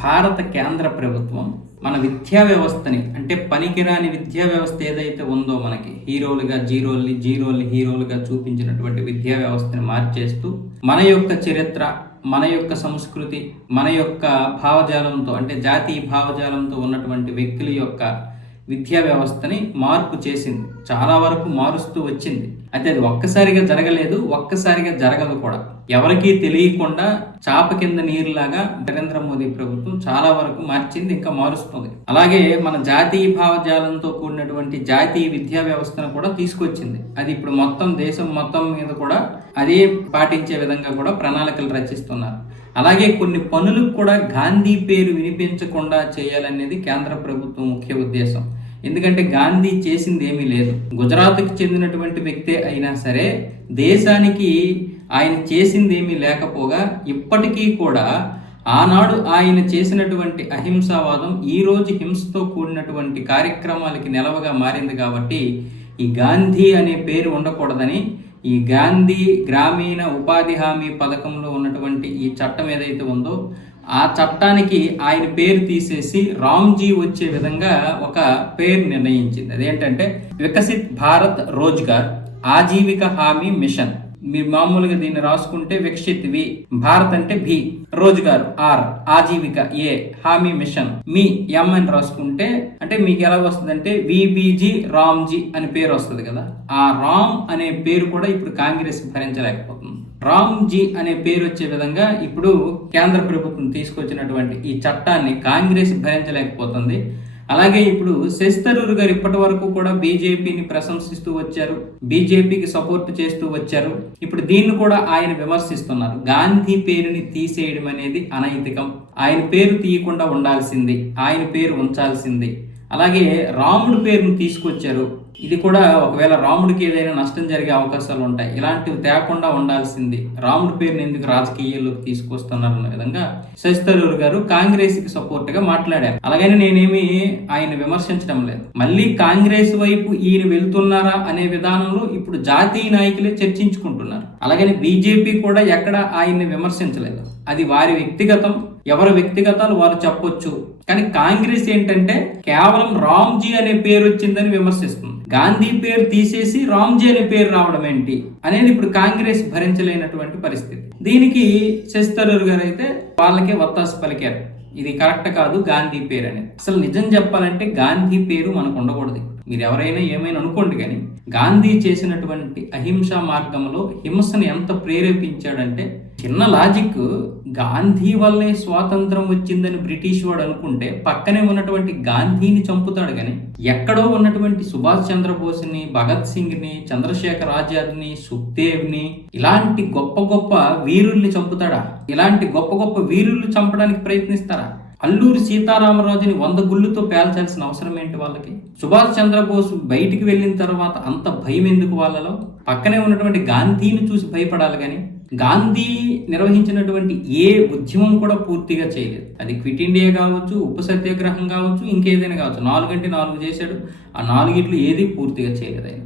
భారత కేంద్ర ప్రభుత్వం మన విద్యా వ్యవస్థని అంటే పనికిరాని విద్యా వ్యవస్థ ఏదైతే ఉందో మనకి హీరోలుగా జీరోల్ని హీరోలుగా చూపించినటువంటి విద్యా వ్యవస్థని మార్చేస్తూ మన యొక్క చరిత్ర, మన యొక్క సంస్కృతి, మన యొక్క భావజాలంతో అంటే జాతీయ భావజాలంతో ఉన్నటువంటి వ్యక్తుల యొక్క విద్యా వ్యవస్థని మార్పు చేసింది. చాలా వరకు మారుస్తూ వచ్చింది. అయితే అది ఒక్కసారిగా జరగలేదు, ఒక్కసారిగా జరగదు కూడా. ఎవరికీ తెలియకుండా చాప కింద నీరులాగా నరేంద్ర మోదీ ప్రభుత్వం చాలా వరకు మార్చింది, ఇంకా మారుస్తుంది. అలాగే మన జాతీయ భావజాలంతో కూడినటువంటి జాతీయ విద్యా వ్యవస్థను కూడా తీసుకొచ్చింది. అది ఇప్పుడు మొత్తం దేశం మొత్తం మీద కూడా అదే పాటించే విధంగా కూడా ప్రణాళికలు రచిస్తున్నారు. అలాగే కొన్ని పనులకు కూడా గాంధీ పేరు వినిపించకుండా చేయాలనేది కేంద్ర ప్రభుత్వం ముఖ్య ఉద్దేశం. ఎందుకంటే గాంధీ చేసింది ఏమీ లేదు. గుజరాత్కి చెందినటువంటి వ్యక్తే అయినా సరే దేశానికి ఆయన చేసింది ఏమీ లేకపోగా ఇప్పటికీ కూడా ఆనాడు ఆయన చేసినటువంటి అహింసావాదం ఈరోజు హింసతో కూడినటువంటి కార్యక్రమాలకి నిలవగా మారింది. కాబట్టి ఈ గాంధీ అనే పేరు ఉండకూడదని ఈ గాంధీ గ్రామీణ ఉపాధి హామీ పథకంలో ఉన్నటువంటి ఈ చట్టం ఏదైతే ఉందో ఆ చట్టానికి ఆయన పేరు తీసేసి రామ్జీ వచ్చే విధంగా ఒక పేరు నిర్ణయించింది. అదేంటంటే వికసిత్ భారత్ రోజ్గార్ ఆజీవిక హామీ మిషన్. మీరు మామూలుగా దీన్ని రాసుకుంటే వికసిత్ వి, భారత్ అంటే భి, రోజ్గార్ ఆర్, ఆజీవిక ఏ, హామీ మిషన్ మీ ఎం అని రాసుకుంటే అంటే మీకు ఎలా వస్తుందంటే విబిజి రామ్జీ అని పేరు వస్తుంది కదా. ఆ రామ్ అనే పేరు కూడా ఇప్పుడు కాంగ్రెస్ భరించలేకపోతుంది. రామ్జీ అనే పేరు వచ్చే విధంగా ఇప్పుడు కేంద్ర ప్రభుత్వం తీసుకొచ్చినటువంటి ఈ చట్టాన్ని కాంగ్రెస్ భరించలేకపోతుంది. అలాగే ఇప్పుడు శశి థరూర్ గారు ఇప్పటి వరకు కూడా బీజేపీని ప్రశంసిస్తూ వచ్చారు, బీజేపీకి సపోర్ట్ చేస్తూ వచ్చారు. ఇప్పుడు దీన్ని కూడా ఆయన విమర్శిస్తున్నారు. గాంధీ పేరుని తీసేయడం అనేది అనైతికం, ఆయన పేరు తీయకుండా ఉండాల్సింది, ఆయన పేరు ఉంచాల్సింది. అలాగే రాముడి పేరును తీసుకొచ్చారు, ఇది కూడా ఒకవేళ రాముడికి ఏదైనా నష్టం జరిగే అవకాశాలు ఉంటాయి, ఇలాంటివి తేకుండా ఉండాల్సింది. రాముడి పేరుని ఎందుకు రాజకీయాల్లోకి తీసుకొస్తున్నారు అన్న విధంగా శశి థరూర్ గారు కాంగ్రెస్ కి సపోర్ట్ గా మాట్లాడారు. అలాగని నేనేమి ఆయన విమర్శించడం లేదు. మళ్ళీ కాంగ్రెస్ వైపు ఈయన వెళ్తున్నారా అనే విధానంలో ఇప్పుడు జాతీయ నాయకులే చర్చించుకుంటున్నారు. అలాగని బీజేపీ కూడా ఎక్కడ ఆయన్ని విమర్శించలేదు. అది వారి వ్యక్తిగతం, ఎవరి వ్యక్తిగతాలు వారు చెప్పొచ్చు. కానీ కాంగ్రెస్ ఏంటంటే కేవలం రామ్జీ అనే పేరు వచ్చిందని విమర్శిస్తుంది. గాంధీ పేరు తీసేసి రామ్జీ అనే పేరు రావడం ఏంటి అనేది ఇప్పుడు కాంగ్రెస్ భరించలేనటువంటి పరిస్థితి. దీనికి శశి థరూర్ గారు అయితే వాళ్ళకే వత్తాసు పలికారు, ఇది కరెక్ట్ కాదు గాంధీ పేరు అనేది. అసలు నిజం చెప్పాలంటే గాంధీ పేరు మనకు ఉండకూడదు. మీరు ఎవరైనా ఏమైనా అనుకోండి, కానీ గాంధీ చేసినటువంటి అహింసా మార్గంలో హింసను ఎంత ప్రేరేపించాడంటే, చిన్న లాజిక్, గాంధీ వల్లే స్వాతంత్రం వచ్చిందని బ్రిటిష్ వాడు అనుకుంటే పక్కనే ఉన్నటువంటి గాంధీని చంపుతాడు. కానీ ఎక్కడో ఉన్నటువంటి సుభాష్ చంద్రబోస్ని, భగత్ సింగ్ని, చంద్రశేఖర్ ఆజాద్ని, సుఖ్దేవ్ని, ఇలాంటి గొప్ప గొప్ప వీరుల్ని చంపుతాడా? ఇలాంటి గొప్ప గొప్ప వీరుల్ని చంపడానికి ప్రయత్నిస్తారా? అల్లూరి సీతారామరాజుని 100 గుళ్ళుతో పేల్చాల్సిన అవసరం ఏంటి వాళ్ళకి? సుభాష్ చంద్రబోస్ బయటికి వెళ్ళిన తర్వాత అంత భయం ఎందుకు వాళ్ళలో? పక్కనే ఉన్నటువంటి గాంధీని చూసి భయపడాలి. కానీ గాంధీ నిర్వహించినటువంటి ఏ ఉద్యమం కూడా పూర్తిగా చేయలేదు. అది క్విట్ ఇండియా కావచ్చు, ఉప్పు సత్యాగ్రహం కావచ్చు, ఇంకేదైనా కావచ్చు. 4 అంటే 4 చేశాడు. ఆ 4 ఏది పూర్తిగా చేయలేదు ఆయన.